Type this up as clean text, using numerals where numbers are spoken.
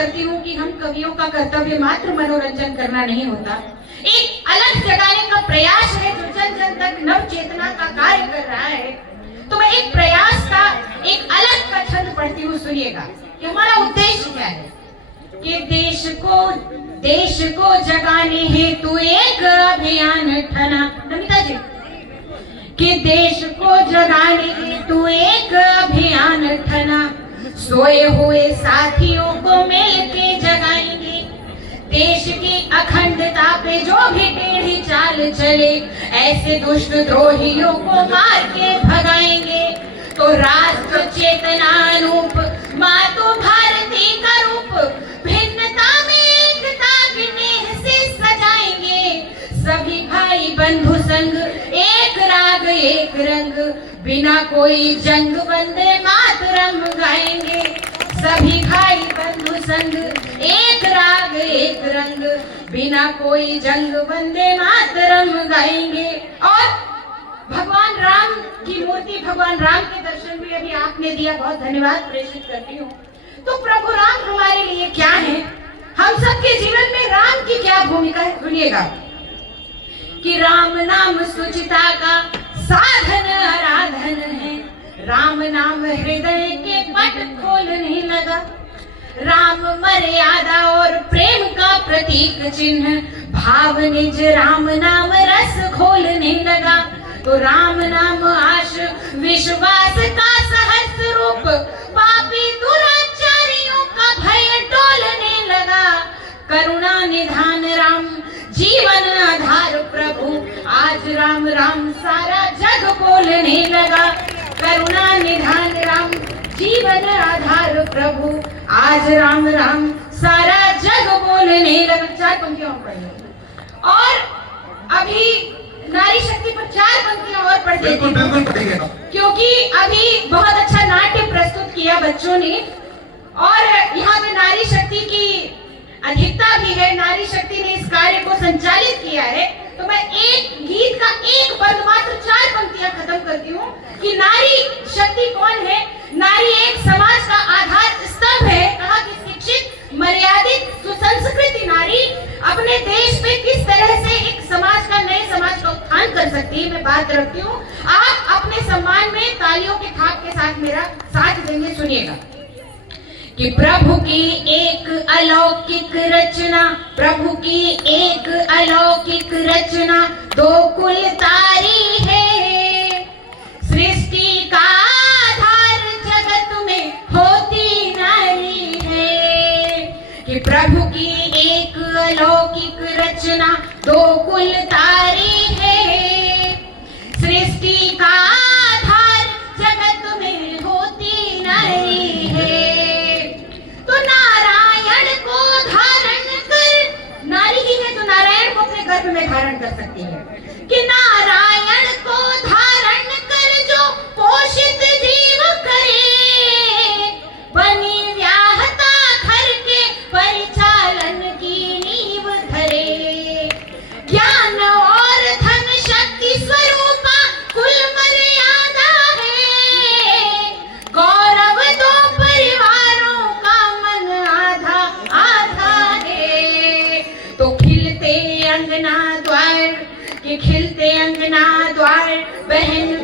करती हूँ कि हम कवियों का कर्तव्य मात्र मनोरंजन करना नहीं होता, एक अलग जगाने का प्रयास है जो जन जन तक नव चेतना का कार्य कर रहा है। तो मैं एक प्रयास का एक अलग का छंद पढ़ती हूँ, सुनिएगा कि हमारा उद्देश्य क्या है। कि देश को जगाने हेतु एक अभियान ठना, नमिता जी, कि देश को जगाने हेतु एक अभियान ठना, सोए हुए साथियों को मिलके जगाएंगे, देश की अखंडता पे जो भी टेढ़ी चाल चले, ऐसे दुष्ट द्रोहियों को मार के भगाएंगे। तो राष्ट्र चेतना रूप मातु भारती का रूप, भिन्नता में एकता की नेह से सजाएंगे, सभी भाई बंधु संग एक राग एक रंग, बिना कोई जंग वंदे मातरम गाएंगे, सभी भाई बंधु संग एक राग एक रंग, बिना कोई जंग वंदे मातरम गाएंगे। और भगवान राम की मूर्ति, भगवान राम के दर्शन भी अभी आपने दिया, बहुत धन्यवाद प्रेषित करती हूँ। तो प्रभु राम हमारे लिए क्या है, हम सबके जीवन में राम की क्या भूमिका है, सुनिएगा कि राम नाम सुचिता का साधन आराधन है, राम नाम हृदय के पट खोलने लगा, राम मर्यादा और प्रेम का प्रतीक चिन्ह, भाव निज राम नाम रस खोलने लगा। तो राम नाम आश विश्वास का सहस्र रूप, पापी दुराचारियों का भय टोलने लगा, करुणा निधान राम जीवन आधार प्रभु, आज राम राम सारा जग बोलने लगा, करुणा निधान राम जीवन आधार प्रभु, आज राम राम सारा जग बोलने लगा। 4 पंक्तियां पढ़िए और अभी नारी शक्ति पर 4 पंक्तियां और पढ़ देती हूँ, क्योंकि अभी बहुत अच्छा नाट्य प्रस्तुत किया बच्चों ने और यहाँ पे नारी शक्ति की अधिकता भी है, नारी शक्ति ने इस कार्य को संचालित किया है। तो मैं एक गीत का एक बंद मात्र 4 पंक्तियां खत्म करती हूँ कि नारी शक्ति कौन है। नारी एक समाज का आधार स्तंभ है, कहा कि शिक्षित मर्यादित सुसंस्कृति नारी अपने देश पे किस तरह से एक समाज का, नए समाज का उत्थान कर सकती है, मैं बात रखती हूँ। आप अपने सम्मान में तालियों के थाप के साथ मेरा साथ देंगे, सुनिएगा कि प्रभु की एक अलौकिक रचना, प्रभु की एक अलौकिक रचना, 2 कुल तारी है, सृष्टि का आधार जगत में होती नारी है, कि प्रभु की एक अलौकिक रचना, 2 कुल तारी है, सृष्टि का आधार जगत में होती नारी है। तो नारायण को धारण कर, नारी ही है तो नारायण को अपने गर्भ में धारण कर सकती है, कि नारायण को धारण कर जो पोषित जीव करे, बनी व्याहता घर के परिचालन की नींव धरे, ज्ञान और धन शक्ति स्वरूपा कुल मर्यादा है, गौरव 2 परिवारों का मन आधा आधा है। तो खिलते अंगना द्वार, कि खिलते अंगना द्वार, बहन